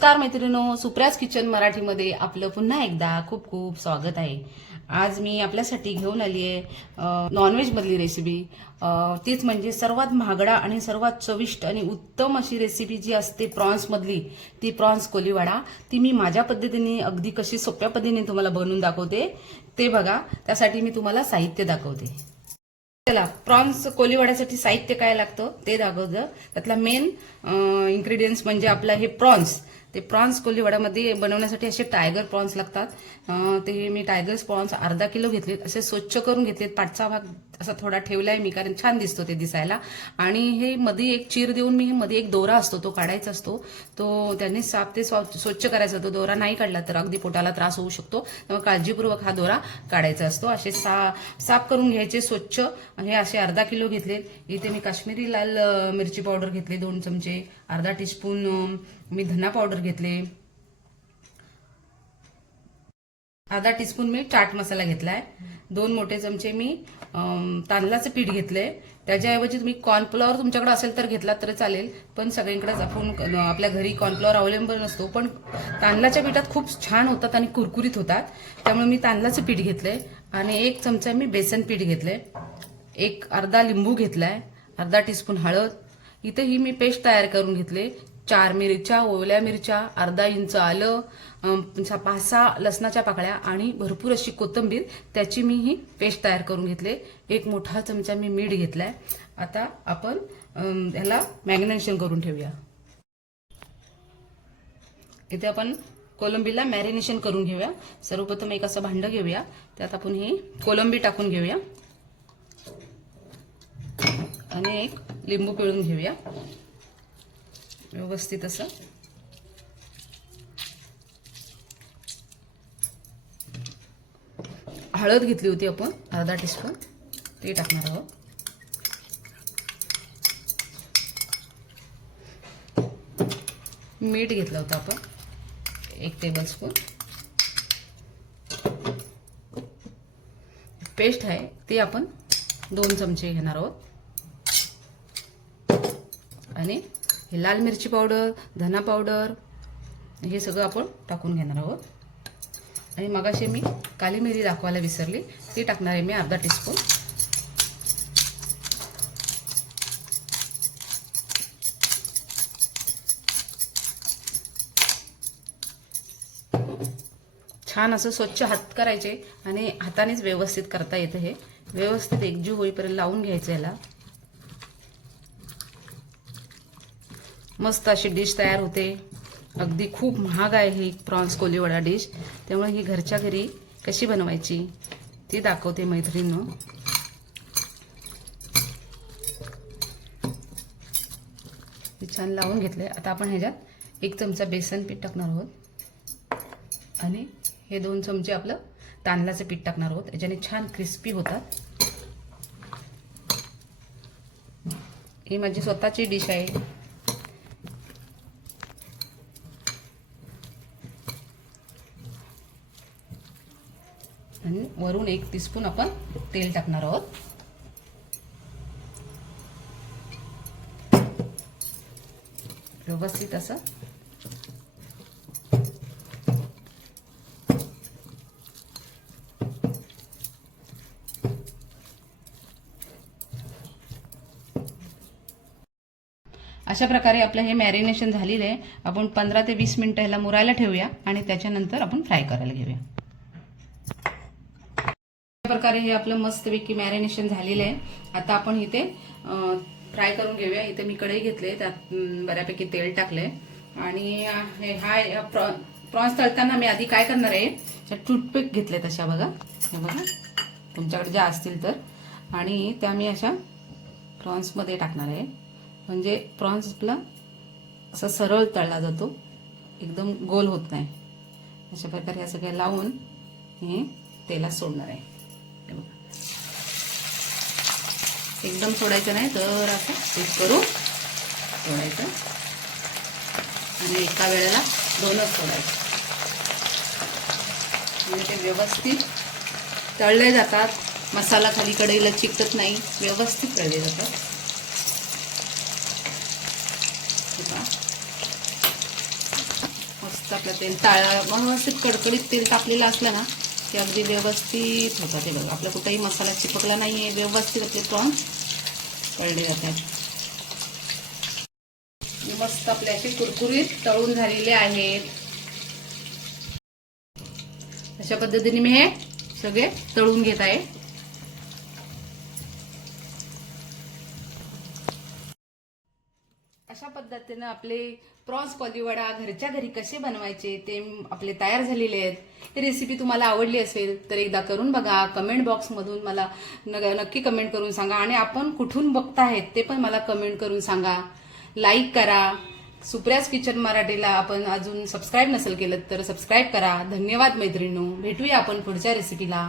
नमस्कार मैत्रिणींनो, सुप्रियाज किचन मराठीमध्ये आपलं पुन्हा एकदा खूप खूप स्वागत आहे। आज मी आपल्यासाठी घेऊन आली आहे नॉनव्हेज मधली रेसिपी। तीच म्हणजे सर्वात महागडा आणि सर्वात चविष्ट आणि उत्तम अशी रेसिपी जी असते प्रॉन्स मधली, ती प्रॉन्स कोलीवाडा। ती मी माझ्या पद्धतीने अगदी कशी सोप्या पद्धतीने तुम्हाला बनवून दाखवते ते बघा। त्यासाठी मी तुम्हाला साहित्य दाखवते। चला, प्रॉन्स कोलीवाड्यासाठी साहित्य काय लागतं ते दाखवतं। त्यातला मेन इन्ग्रेडियंट्स म्हणजे आपला हे प्रॉन्स। ते प्रॉन्स कोलीवाड्यामध्ये बनवण्यासाठी असे टायगर प्रॉन्स लागतात। ते मी टायगर प्रॉन्स अर्धा किलो घेतलेत, असे स्वच्छ करून घेतलेत। पाठचा भाग असा थोडा ठेवलाय मी, कारण छान दिसतो ते दिसायला। आणि हे मध्ये एक चीर देऊन मी मध्ये एक दोरा असतो तो काढायचा असतो, तो त्यांनी स्वच्छ करायचा। तो दोरा नाही काढला तर अगदी पोटाला त्रास होऊ शकतो, त्यामुळे काळजीपूर्वक हा दोरा काढायचा असतो। असे साफ करून घ्यायचे स्वच्छ। हे असे अर्धा किलो घेतले। इथे मी काश्मीरी लाल मिरची पावडर घेतली 2 चमचे, अर्धा टीस्पून मी धना पावडर घेतले, अर्धा टीस्पून मी चाट मसाला घेतलाय, 2 मोठे चमचे मी तांदळाचं पीठ घेतलंय। त्याच्याऐवजी तुम्ही कॉर्नफ्लॉवर तुमच्याकडे असेल तर घेतला तर चालेल, पण सगळीकडे आपण आपल्या घरी कॉर्नफ्लॉवर अवेलेबल नसतो, पण तांदळाच्या पिठात खूप छान होतात आणि कुरकुरीत होतात, त्यामुळे मी तांदळाचं पीठ घेतलंय। आणि 1 चमचा मी बेसन पीठ घेतलंय, अर्धा लिंबू घेतलाय, अर्धा टीस्पून हळद। इथे ही मी पेस्ट तयार करून घेतले। 4 मिरच्या, ओल्या मिरच्या, अर्धा इंच आलं, 5-6 लसणाच्या पाकळ्या आणि भरपूर अशी कोथिंबीर, त्याची मी ही पेस्ट तयार करून घेतले। 1 मोठा चमचा मी मीठ घेतलाय। आता आपण ह्याला मॅरिनेशन करून ठेवूया। इथे आपण कोलंबीला मॅरिनेशन करून घेऊया। सर्वप्रथम एक असं भांडं घेऊया, त्यात आपण ही कोलंबी टाकून घेऊया आणि एक लिंबू पिळून घेऊया व्यवस्थित असं। हळद घेतली होती आपण अर्धा टीस्पून, ते टाकणार आहोत। मीठ घेतलं होतं आपण 1 टेबलस्पून। पेस्ट आहे ते आपण 2 चमचे घेणार आहोत। आणि हे लाल मिरची पावडर, धना पावडर, हे सगळं आपण टाकून घेणार आहोत। आणि मगाशी मी काली मिरी दाखवायला विसरली, ती टाकणार आहे मी अर्धा टीस्पून। छान असं स्वच्छ हात करायचे आणि हातानेच व्यवस्थित करता येतं। हे व्यवस्थित एकजीव होईपर्यंत लावून घ्यायचं याला। मस्त अशी डिश तयार होते। अगदी खूप महाग आहे ही प्रॉन्स कोलीवाडा डिश, त्यामुळे ही घरच्या घरी कशी बनवायची ती दाखवते मैत्रिणींनो। छान लावून घेतले। आता आपण ह्याच्यात 1 चमचा बेसन पीठ टाकणार आहोत आणि हे 2 चमचे आपलं तांदळाचं पीठ टाकणार आहोत। याच्याने छान क्रिस्पी होतात। ही माझी स्वतःची डिश आहे। आणि वरून 1 टीस्पून आपण तेल टाकणार आहोत। व्यवस्थित असं अशा प्रकारे आपलं हे मॅरिनेशन झालेलं आहे। आपण 15 ते 20 मिनिटं ह्याला मुरायला ठेवूया आणि त्याच्यानंतर आपण फ्राय करायला घेऊया। अशा प्रकारे हे आपलं मस्तपैकी मॅरिनेशन झालेलं आहे। आता आपण इथे फ्राय करून घेऊया। इथे मी कढई घेतले, त्यात बऱ्यापैकी तेल टाकले आणि हा प्रॉन्स तळताना मी आधी काय करणार आहे, टूथपिक घेतले तशा बघा, हे बघा तुमच्याकडे ज्या असतील तर, आणि त्या मी अशा प्रॉन्समध्ये टाकणार आहे। म्हणजे प्रॉन्स आपला असा सरळ तळला जातो, एकदम गोल होत नाही। अशा प्रकारे हे सगळं लावून हे तेलात सोडणार आहे। एकदम सोडायचं नाही, तर असं पीठ करून सोडायचं आणि एका वेळेला 2च सोडायचं, म्हणजे ते व्यवस्थित तळले जातात। मसाला खाली कढईला चिकटत नाही, व्यवस्थित तळले जातात। मस्त आपलं तेल व्यवस्थित कडकडीत तेल तापलेलं असलं ना की अगदी व्यवस्थित होतं ते बघा. आपला कुठेही मसाला चिपकला नाहीये, व्यवस्थित आपले प्रॉन्स तळले जातात. मस्त आपले असे कुरकुरीत तळून झालेले आहेत. अशा पद्धतीने मी हे सगळे तळून घेत आहे. अशा पद्धतीने आपले प्रॉन्स कोलीवडा घरच्या घरी कसे बनवायचे ते आपले तयार झालेले आहेत. ही रेसिपी तुम्हाला आवडली असेल तर एकदा करून बघा. कमेंट बॉक्समधून मला नक्की कमेंट करून सांगा आणि आपण कुठून बघताहेत ते पण मला कमेंट करून सांगा. लाईक करा. सुप्रियाज किचन मराठीला आपण अजून सबस्क्राईब नसेल केलं तर सबस्क्राईब करा. धन्यवाद मैत्रिणींनो. भेटूया आपण पुढच्या रेसिपीला.